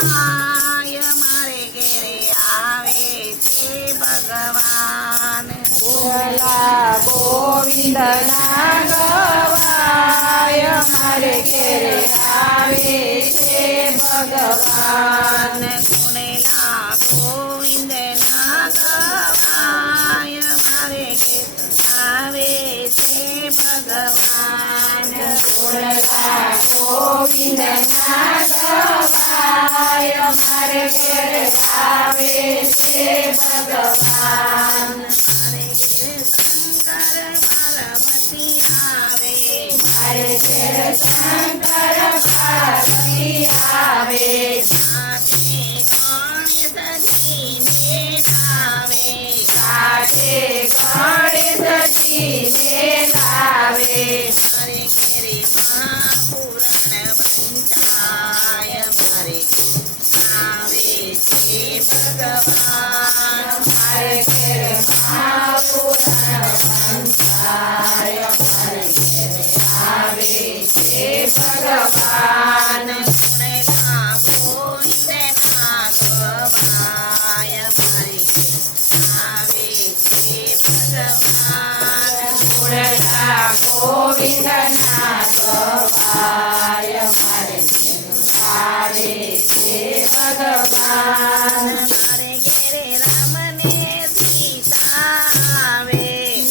ગવાય મારે ઘેરે આવે છે ભગવાન બોલા ગોવિંદના ગવાય મારે ઘેરે આવે છે ભગવાન ગુણેલા ગોવિંદના ગવાય મારે ઘેર આવે છે ભગવાન બોલા ગોવિંદના ગવાય મારે ઘેરે આવે છે ભગવાન મારે ઘેર શંકર પાર્વતી આવે મારે ઘેર શંકર પાર્વતી આવે સાથે ગણેશજીને લાવે સાથે ગણેશજીને લાવે મારે ઘેરે મહાપુરાણ વંચાય મારે આવે છે ભગવાન મારે ઘેર મહાપુરાણ વંચાય મારે ઘેરે આવે છે ભગવાન ગુણેલા ગોવિંદના ગવાય મારે ઘેર આવે છે ભગવાન બોલા ગોવિંદના ગવાય મારે ઘેર આવે છે ભગવાન મારે ઘેરે રામને સીતા આવે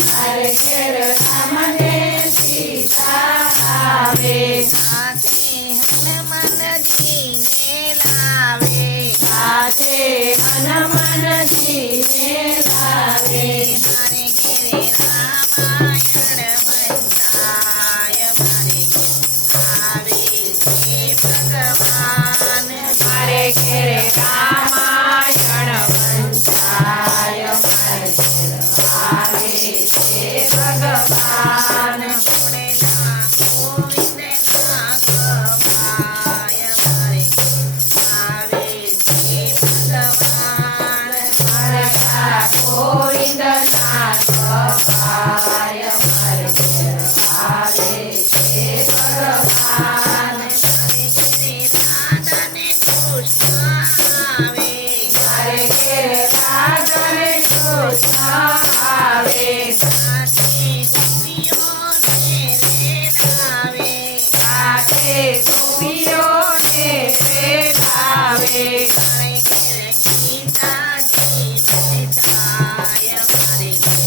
મારે ઘેર રામને સીતા આવે સાથે હનુમાનજીને લાવે સાથે હનુમાનજીને લાવે મારે ઘેરે રામાયણ વંચાય મારે ઘેર આવે છે ભગવાન મારે ઘેરે રામાયણ વંચાય મારે ઘેર આવે છે ભગવાન ગુણેલા ગોવિંદના ગવાય મારે ઘેર આવે છે ભગવાન મારા ગોવિંદના ગવાય મારે ઘેર આવે છે ભગવાન મારે ઘેરે રાધાને કૃષ્ણ આવે મારે ઘેર રાધાને કૃષ્ણ આવે સાથે ગોપીઓને રેડાવે સાથે ગોપીઓને રેડાવે મારે ઘેર ગીતાજી વંચાય મારે ઘેર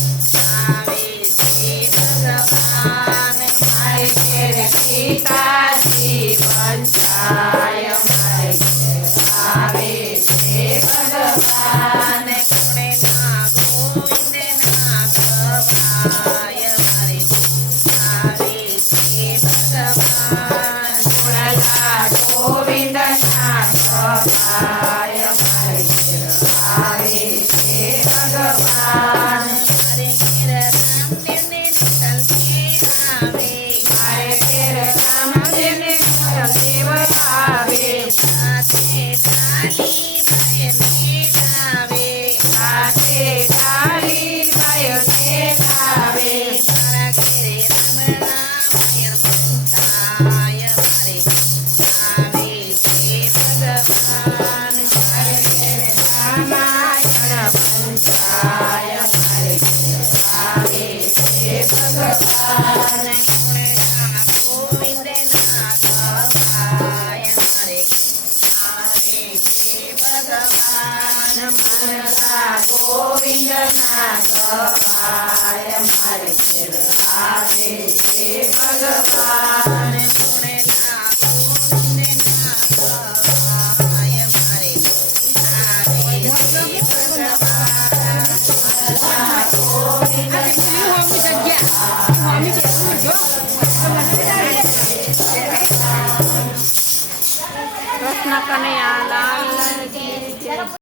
આવે છે ભગવાન મારે ઘેર સીતાજી વંચાય મારે ઘેર આવે છે ભગવાન ગુણેલા ગોવિંદના ગવાય મારે ઘેર આવે છે ભગવાન બોલા ગોવિંદના ગવાય મારે ઘેર આવે છે ભગવાન મારે ઘેર રામદેવને ચલતે આવે મારે ઘેર રામદેવને દેવ આવે સાથે ડાલી બહેને લાવે સાથે ડાલી ભાઈઓને લાવે મારા ઘેરે રામાયણ વંચાય મારે આવે છે ભગવાન મારે ઘેર રામાયણ વંચાય મારે ઘેર આવે છે ભગવાન ગુણેલા ગોવિંદના ગવાય મારે આવે છે ભગવાન મારા ગોવિંદના ગવાય મારે ઘેર આવે છે ભગવાન ગુણેલા ગોવિંદના ગવાય મારે આવે છે ભગવાન મારા કૃષ્ણ કનૈયા લાલ કી જય.